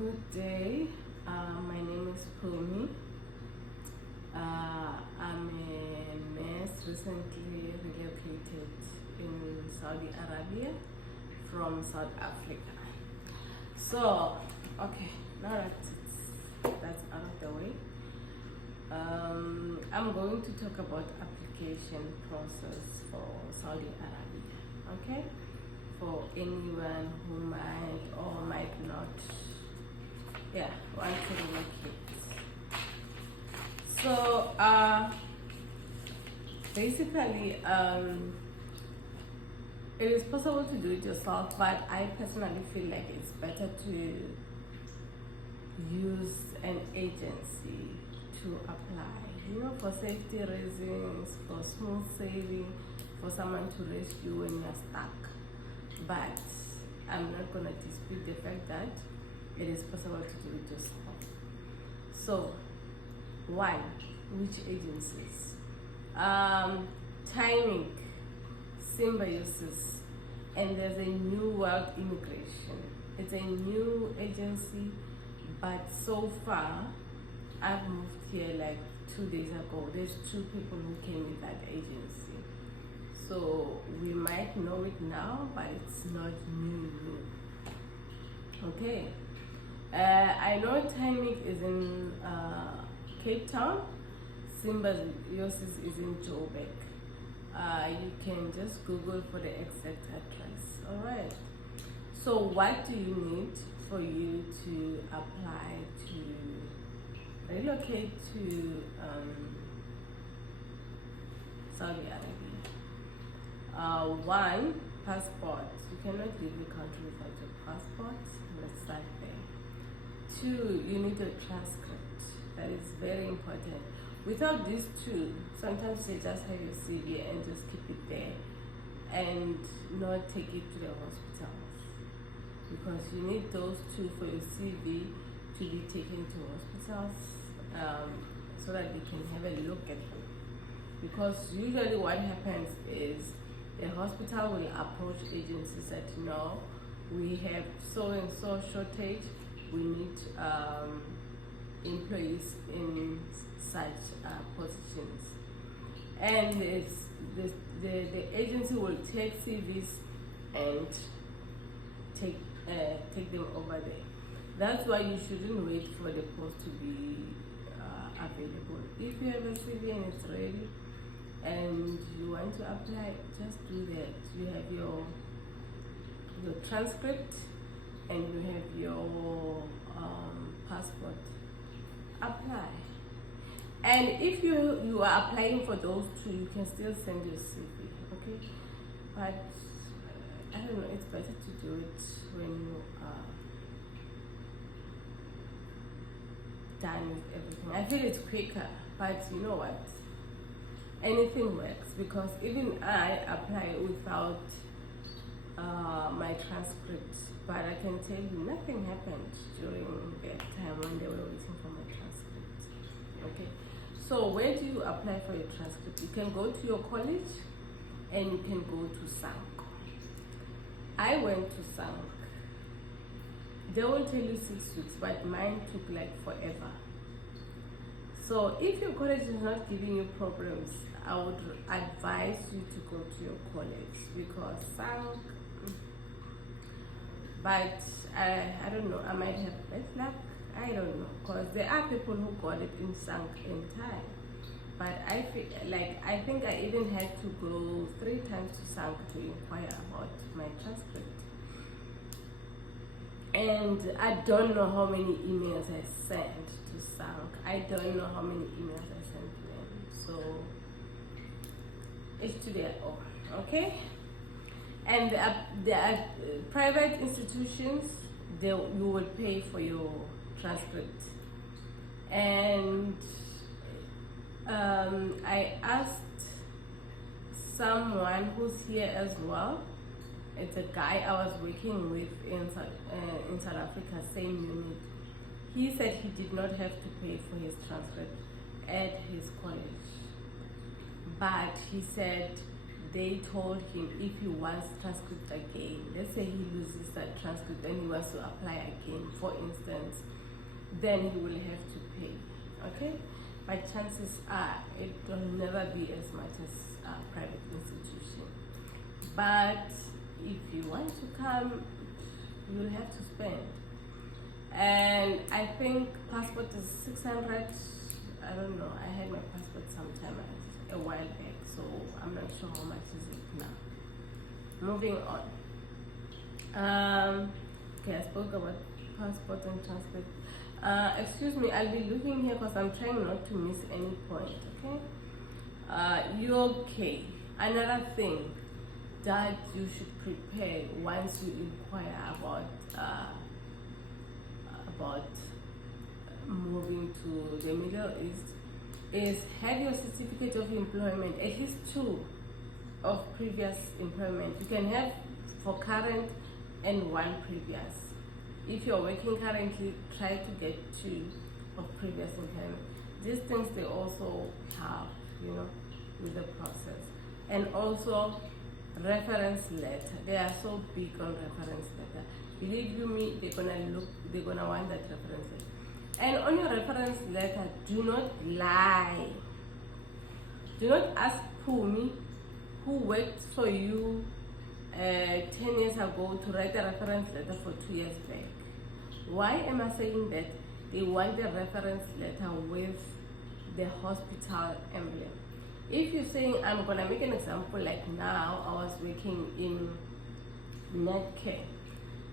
Good day. My name is Pumi. I'm a nurse recently relocated in Saudi Arabia from South Africa. So, okay, now that that's out of the way, I'm going to talk about application process for Saudi Arabia. Okay, for anyone who might or might not, want to relocate. So, basically, it is possible to do it yourself, but I personally feel like it's better to use an agency to apply, for safety reasons, for smooth sailing, for someone to rescue when you're stuck. But I'm not going to dispute the fact that it is possible to do it yourself. So, one, which agencies? Timing, Symbiosis, and there's a New World Immigration. It's a new agency, but so far, I've moved here like 2 days ago. There's 2 people who came with that agency. So we might know it now, but it's not new. Okay. I know Timing is in Cape Town. Symbiosis is in Joburg. You can just Google for the exact address. Alright. So what do you need for you to apply to relocate to Saudi Arabia? One, passport. You cannot leave the country without your passport. Let's start there. 2, you need a transcript. That is very important. Without these 2, sometimes you just have your CV and just keep it there and not take it to the hospitals, because you need those 2 for your CV to be taken to hospitals so that they can have a look at them. Because usually what happens is the hospital will approach agencies that, we have so and so shortage, we need employees in such positions, and the agency will take CVs and take them over there. That's why you shouldn't wait for the post to be available. If you have a CV and it's ready and you want to apply, just do that. You have your transcript and you have your passport. Apply. And if you are applying for those 2, you can still send your CV, okay? But I don't know, it's better to do it when you are done with everything. I feel it's quicker, but you know what? Anything works, because even I apply without my transcript, but I can tell you nothing happened during that time when they were waiting for my transcript. Okay, so where do you apply for your transcript? You can go to your college and you can go to SANC. I went to SANC. They will tell you 6 weeks, but mine took like forever. So if your college is not giving you problems, I would advise you to go to your college, because SANC, but I don't know, I might have bad luck, I don't know, because there are people who got it in SANC in time, but I think I even had to go 3 times to SANC to inquire about my transcript, and I don't know how many emails I sent to SANC. I don't know how many emails I sent to them, so it's to their own, okay? And there are private institutions, you will pay for your transcript. And I asked someone who's here as well. It's a guy I was working with in South Africa, same unit. He said he did not have to pay for his transcript at his college, but he said they told him if he wants transcript again, let's say he loses that transcript and he wants to apply again, for instance, then he will have to pay. Okay, but chances are it will never be as much as a private institution. But if you want to come, you will have to spend. And I think passport is 600. I don't know. I had my passport sometime a while back, so I'm not sure how much is it now. Moving on. Okay, I spoke about passport and transport. Excuse me, I'll be looking here because I'm trying not to miss any point. Okay. UK. Another thing that you should prepare once you inquire about moving to the Middle East is have your certificate of employment, at least 2 of previous employment. You can have for current and 1 previous. If you're working currently, try to get 2 of previous employment. These things they also help, with the process. And also reference letter. They are so big on reference letter. Believe you me, they're gonna want that reference letter. And on your reference letter, do not lie. Do not ask Pumi, who worked for you 10 years ago, to write a reference letter for 2 years back. Why am I saying that? They want the reference letter with the hospital emblem. If you're saying, I'm gonna make an example, like now I was working in Netcare.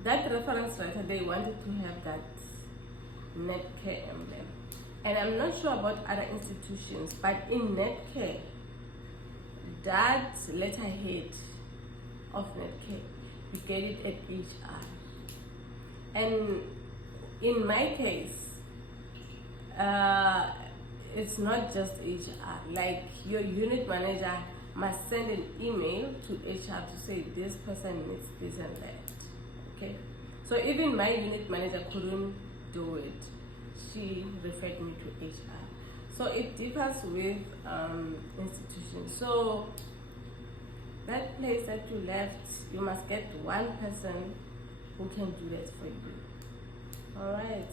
That reference letter, they wanted to have that Netcare emblem. And I'm not sure about other institutions, but in Netcare, that letterhead of Netcare, you get it at HR. And in my case, it's not just HR. Like your unit manager must send an email to HR to say this person needs this and that. Okay, so even my unit manager couldn't do it. She referred me to HR. So it differs with institutions. So that place that you left, you must get 1 person who can do that for you. All right,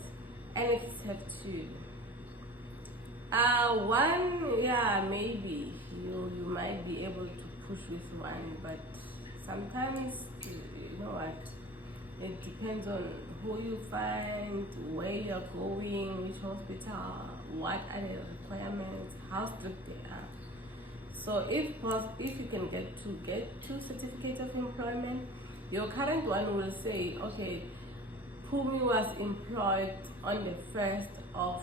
and if it's have 2. 1, yeah, maybe you might be able to push with 1, but sometimes, you know what, it depends on who you find, where you're going, which hospital, what are the requirements, how strict they are. So if you can get 2 certificates of employment, your current one will say, okay, Pumi was employed on the 1st of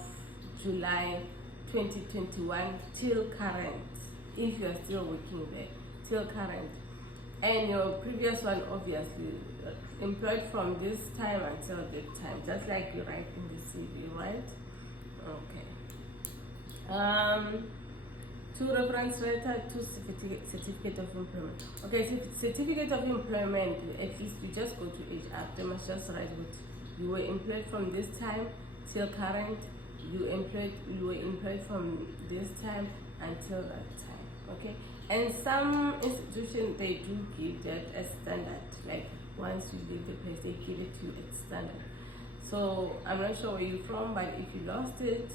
July 2021 till current, if you are still working there, till current. And your previous one, obviously, employed from this time until that time, just like you write in the CV, right? Okay. 2 reference letter, 2 certificate of employment. Okay, so certificate of employment, at least you just go to HR. They must just write what you were employed from this time till current. You were employed from this time until that time. Okay, and some institutions, they do give that as standard. Like once you leave the place, they give it to you as standard. So I'm not sure where you're from, but if you lost it,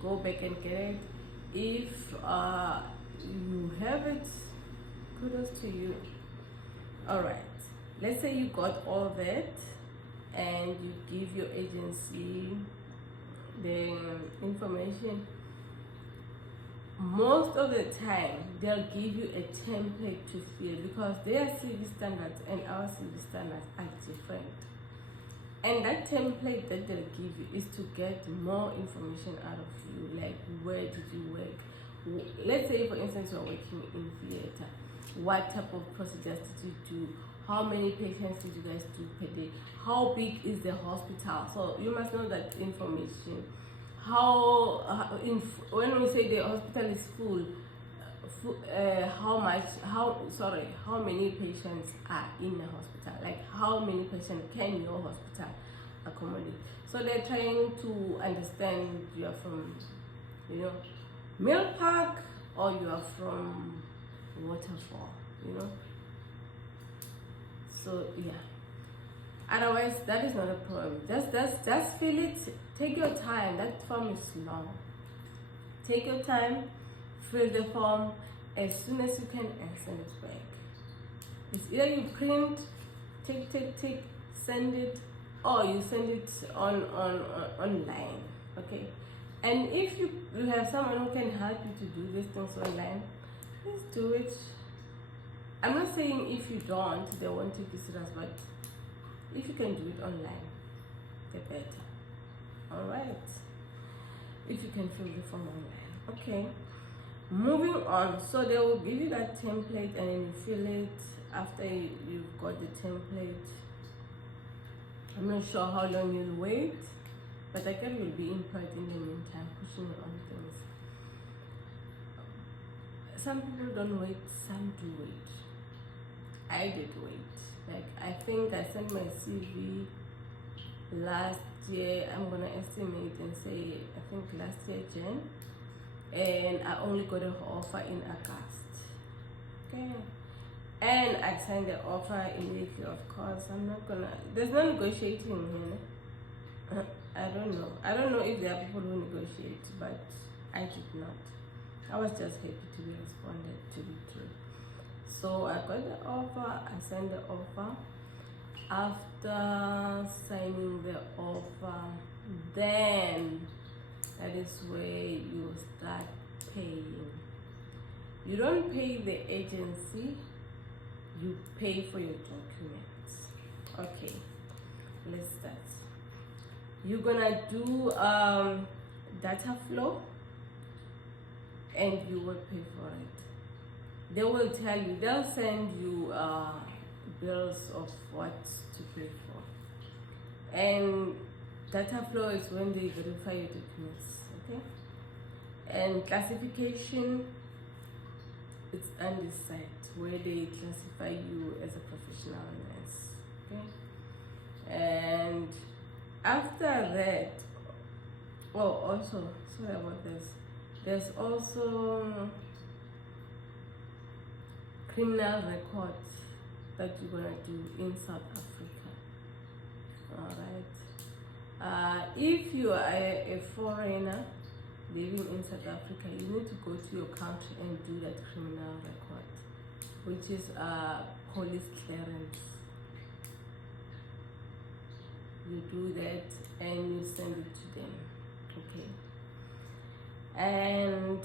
go back and get it. If you have it, kudos to you. All right, let's say you got all that and you give your agency the information. Most of the time they'll give you a template to fill because their CV standards and our CV standards are different. And that template that they'll give you is to get more information out of you, like where did you work? Let's say, for instance, you're working in theater. What type of procedures did you do? How many patients did you guys do per day? How big is the hospital? So you must know that information. When we say the hospital is full, how many patients are in the hospital? Like how many patients can your hospital accommodate? So they're trying to understand you are from, Mill Park or you are from Waterfall. you know. So yeah, otherwise that is not a problem. Just fill it. Take your time. That form is long. Take your time, fill the form as soon as you can, and send it back. It's either you print, tick, send it, or you send it online. Okay. And if you have someone who can help you to do these things online, please do it. I'm not saying if you don't, they won't take you serious, but if you can do it online, the better. Alright. If you can fill the form online. Okay. Moving on. So they will give you that template and then you fill it after you've got the template. I'm not sure how long you'll wait, but I guess you'll be employed in the meantime, pushing on things. Some people don't wait, some do wait. I did wait. Like, I think I sent my CV last year. I'm gonna estimate and say, I think last year Jan, and I only got an offer in August. Okay. And I signed the offer immediately, of course. I'm not gonna, there's no negotiating here. I don't know if there are people who negotiate, but I did not. I was just happy to be responded to be true. So I got the offer, I signed the offer. After signing the offer, then that is where you start paying. You don't pay the agency, you pay for your documents. Okay, let's start. You're gonna do data flow and you will pay for it. They will tell you, they'll send you bills of what to pay for. And data flow is when they verify your documents, okay? And classification, it's undecided, where they classify you as a professional nurse, okay? And after that, well, also, sorry about this, there's also criminal records that you're gonna do in South Africa. Alright. If you are a foreigner living in South Africa, you need to go to your country and do that criminal record, which is police clearance. You do that and you send it to them. Okay. And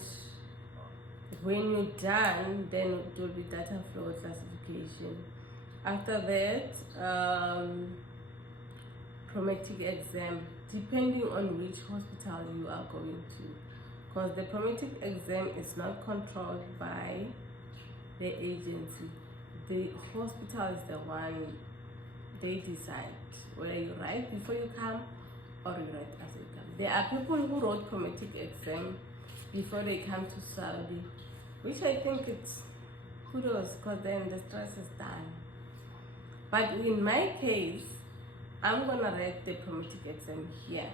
when you're done, then it will be data flow classification. After that, chromatic exam, depending on which hospital you are going to, because the chromatic exam is not controlled by the agency. The hospital is the one, they decide whether you write before you come or you write after you come. There are people who wrote chromatic exam before they come to Saudi, which I think it's kudos, because then the stress is done. But in my case, I'm gonna write the chromatic exam here,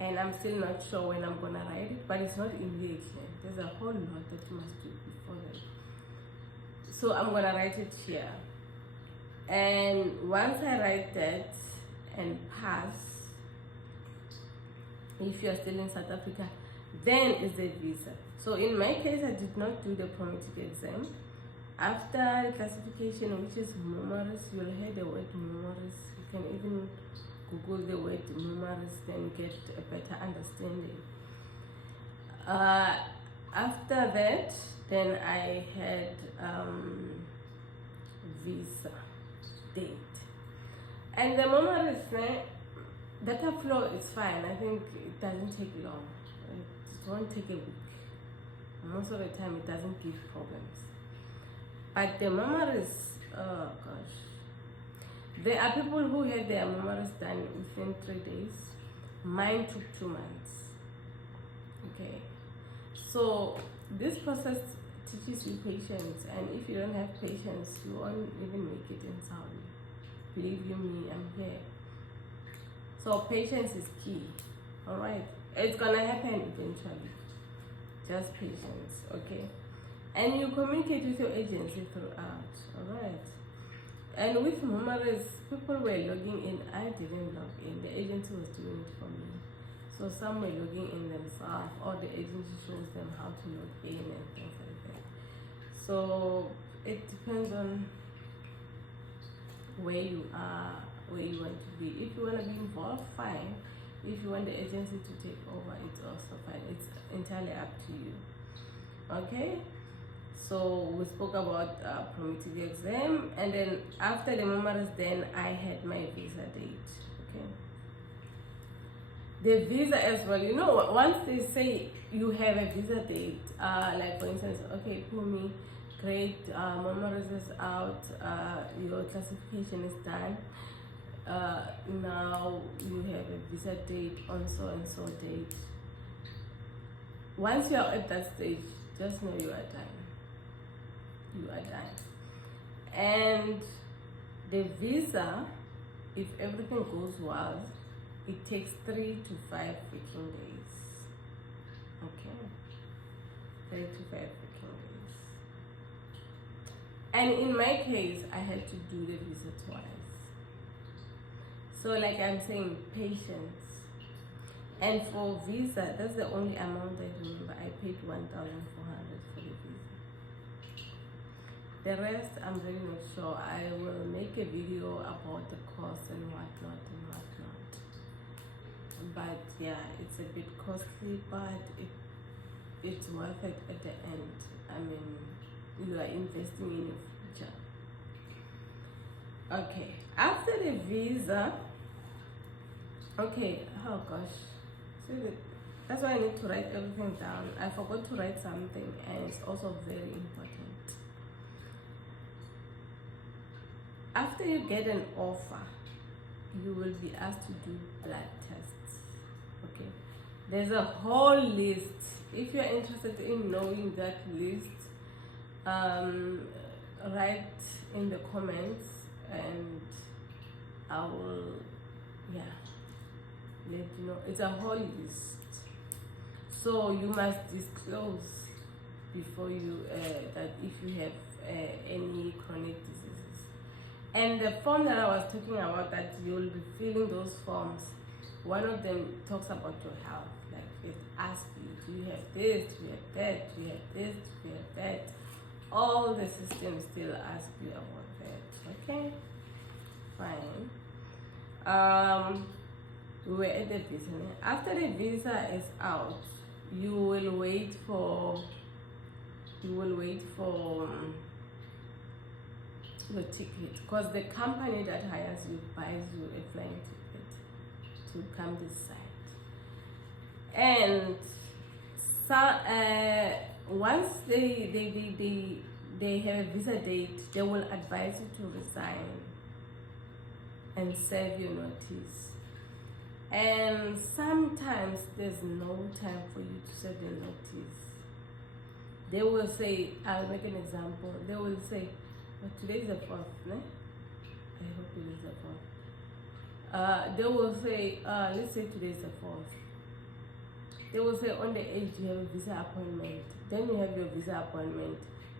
and I'm still not sure when I'm gonna write it, but it's not immediately. There's a whole lot that you must do before that. So I'm gonna write it here, and once I write that and pass, if you're still in South Africa, then is the visa. So in my case, I did not do the chromatic exam. After classification, which is numerous, you'll hear the word numerous. You can even Google the word numerous, then get a better understanding. After that, then I had visa date. And the numerous data flow is fine. I think it doesn't take long. It won't take a week. Most of the time, it doesn't give problems. But the memories, oh gosh. There are people who had their memories done within 3 days. Mine took 2 months. Okay. So this process teaches you patience, and if you don't have patience, you won't even make it in Saudi. Believe you me, I'm here. So patience is key. Alright. It's gonna happen eventually. Just patience, okay? and you communicate with your agency throughout. All right. And with numerous people were logging in, I didn't log in. The agency was doing it for me. So some were logging in themselves, or the agency shows them how to log in and things like that. So it depends on where you are, where you want to be. If you want to be involved, fine. If you want the agency to take over, it's also fine. It's entirely up to you. Okay, so we spoke about promoting the exam, and then after the memoirs, then I had my visa date. Okay, the visa as well, you know, once they say you have a visa date, like for instance, okay, Pumi, great, memoirs is out, your classification is done, now you have a visa date on so and so date. Once you are at that stage, just know you are done. You are done. And the visa, if everything goes well, it takes 3 to 5 working days. Okay, 3 to 5 working days. And in my case, I had to do the visa twice. So like I'm saying, patience. And for visa, that's the only amount I remember. I paid 1,400 for the visa. The rest, I'm really not sure. I will make a video about the cost and whatnot and whatnot. But yeah, it's a bit costly, but it's worth it at the end. I mean, you are investing in your future. Okay, after the visa, okay, oh gosh. See, that's why I need to write everything down. I forgot to write something, and it's also very important. After you get an offer, you will be asked to do blood tests. Okay, there's a whole list. If you're interested in knowing that list, write in the comments, and I will, let you know. It's a whole list, so you must disclose before you that if you have any chronic diseases. And the form that I was talking about, that you'll be filling those forms, one of them talks about your health. Like it asks you, do you have this, do you have that, do you have this, do you have that. All the systems still ask you about that. Okay, fine. We were at the visa. After the visa is out, you will wait for your ticket, because the company that hires you buys you a flying ticket to come this side. And so once they have a visa date, they will advise you to resign and serve your notice. And sometimes there's no time for you to serve the notice. They will say, I'll make an example. They will say, but today is the 4th, ne? I hope it is the 4th. They will say, let's say today is the 4th. They will say on the 8th you have a visa appointment. Then you have your visa appointment.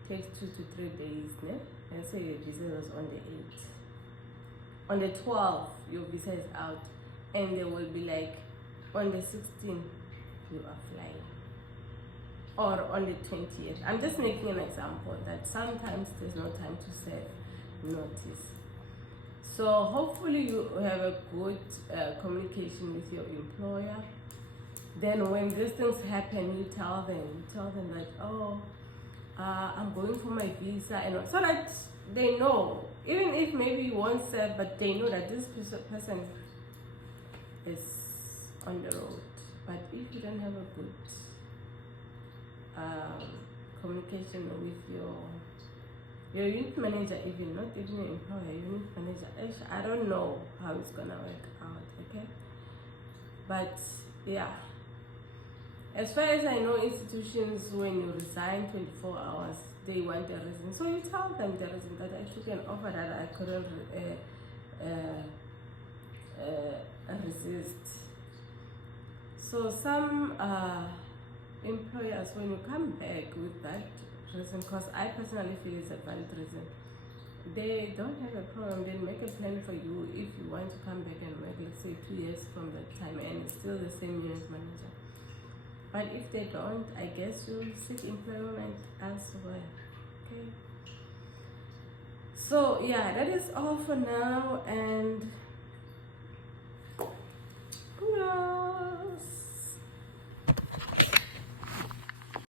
Takes 2 to 3 days, ne? And say your visa was on the 8th. On the 12th, your visa is out. And they will be like, on the 16th, you are flying. Or on the 20th. I'm just making an example that sometimes there's no time to serve notice. So hopefully you have a good communication with your employer. Then when these things happen, you tell them like, oh, I'm going for my visa, and so that they know, even if maybe you won't serve, but they know that this person is on the road. But if you don't have a good communication with your unit manager, even not even your employer, unit manager, I don't know how it's gonna work out, okay? But yeah, as far as I know, institutions, when you resign 24 hours, they want a reason. So you tell them the reason, that I took an offer that I couldn't resist. So some employers, when you come back with that reason, because I personally feel it's a valid reason. They don't have a problem, then make a plan for you if you want to come back and work, let's say 2 years from that time, and it's still the same unit manager. But if they don't, I guess you'll seek employment elsewhere. Okay. So yeah, that is all for now, and